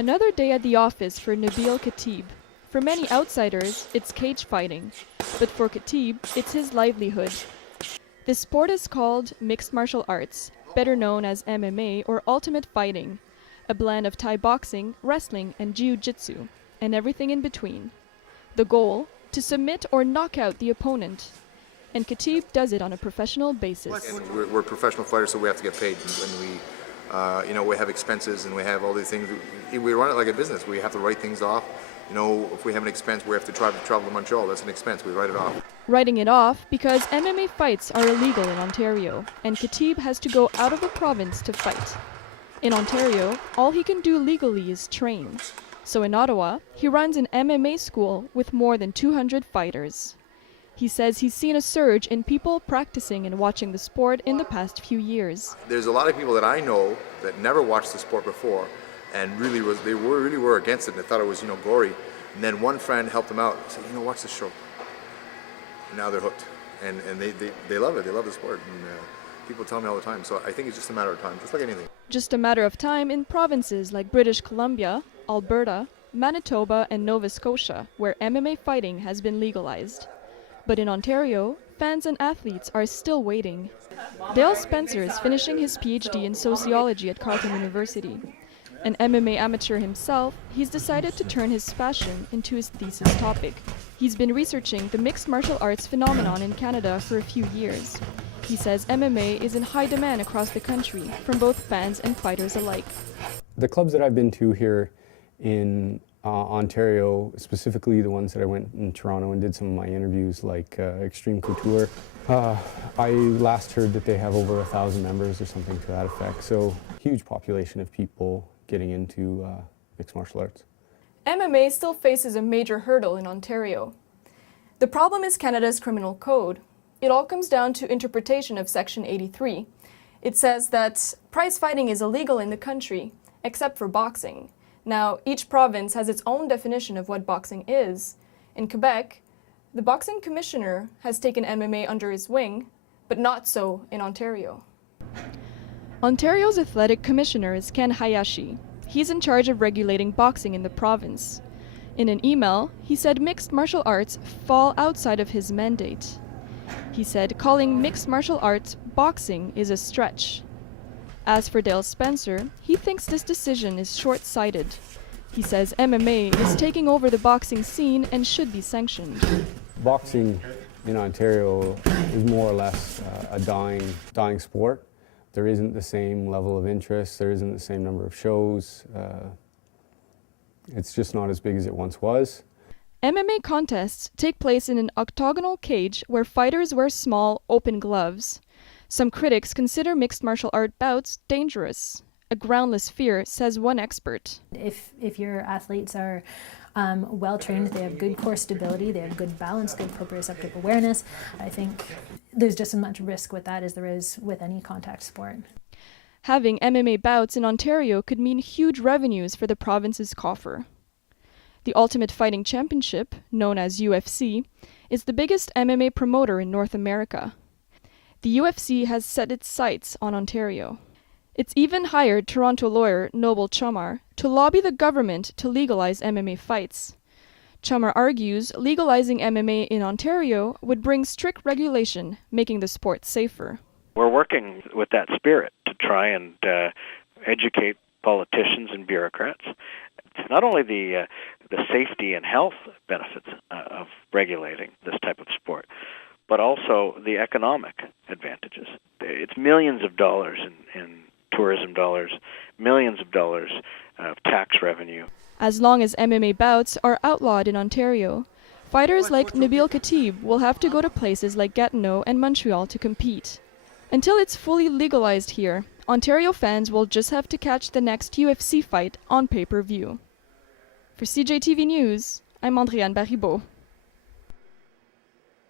Another day at the office for Nabil Khatib. For many outsiders, it's cage fighting, but for Khatib, it's his livelihood. This sport is called mixed martial arts, better known as MMA or ultimate fighting, a blend of Thai boxing, wrestling, and jiu-jitsu, and everything in between. The goal? To submit or knock out the opponent. And Khatib does it on a professional basis. And we're professional fighters, so we have to get paid. And we have expenses and we have all these things. We run it like a business. We have to write things off. If we have an expense, we have to travel to Montreal. That's an expense. We write it off. Writing it off because MMA fights are illegal in Ontario, and Khatib has to go out of the province to fight. In Ontario, all he can do legally is train. So in Ottawa, he runs an MMA school with more than 200 fighters. He says he's seen a surge in people practicing and watching the sport in the past few years. There's a lot of people that I know that never watched the sport before and really were against it and they thought it was, gory. And then one friend helped them out and said, watch this show. And now they're hooked. And they love it. They love the sport. And people tell me all the time. So I think it's just a matter of time, just like anything. Just a matter of time in provinces like British Columbia, Alberta, Manitoba, and Nova Scotia, where MMA fighting has been legalized. But in Ontario, fans and athletes are still waiting. Dale Spencer is finishing his PhD in sociology at Carleton University. An MMA amateur himself, he's decided to turn his passion into his thesis topic. He's been researching the mixed martial arts phenomenon in Canada for a few years. He says MMA is in high demand across the country from both fans and fighters alike. The clubs that I've been to here in Ontario, specifically the ones that I went in Toronto and did some of my interviews, like Extreme Couture. I last heard that they have over 1,000 members or something to that effect. So huge population of people getting into mixed martial arts. MMA still faces a major hurdle in Ontario. The problem is Canada's criminal code. It all comes down to interpretation of Section 83. It says that prize fighting is illegal in the country, except for boxing. Now, each province has its own definition of what boxing is. In Quebec, the boxing commissioner has taken MMA under his wing, but not so in Ontario. Ontario's athletic commissioner is Ken Hayashi. He's in charge of regulating boxing in the province. In an email, he said mixed martial arts fall outside of his mandate. He said calling mixed martial arts boxing is a stretch. As for Dale Spencer, he thinks this decision is short-sighted. He says MMA is taking over the boxing scene and should be sanctioned. Boxing in Ontario is more or less a dying sport. There isn't the same level of interest, there isn't the same number of shows. It's just not as big as it once was. MMA contests take place in an octagonal cage where fighters wear small, open gloves. Some critics consider mixed martial art bouts dangerous. A groundless fear, says one expert. If your athletes are well trained, they have good core stability, they have good balance, good proprioceptive awareness, I think there's just as much risk with that as there is with any contact sport. Having MMA bouts in Ontario could mean huge revenues for the province's coffer. The Ultimate Fighting Championship, known as UFC, is the biggest MMA promoter in North America. The UFC has set its sights on Ontario. It's even hired Toronto lawyer Noble Chomar to lobby the government to legalize MMA fights. Chomar argues legalizing MMA in Ontario would bring strict regulation, making the sport safer. We're working with that spirit to try and educate politicians and bureaucrats. It's not only the safety and health benefits of regulating this type of sport, but also the economic advantages. It's millions of dollars in tourism dollars, millions of dollars of tax revenue. As long as MMA bouts are outlawed in Ontario, fighters like Nabil Khatib will have to go to places like Gatineau and Montreal to compete. Until it's fully legalized here, Ontario fans will just have to catch the next UFC fight on pay-per-view. For CJTV News, I'm Andréane Baribeau.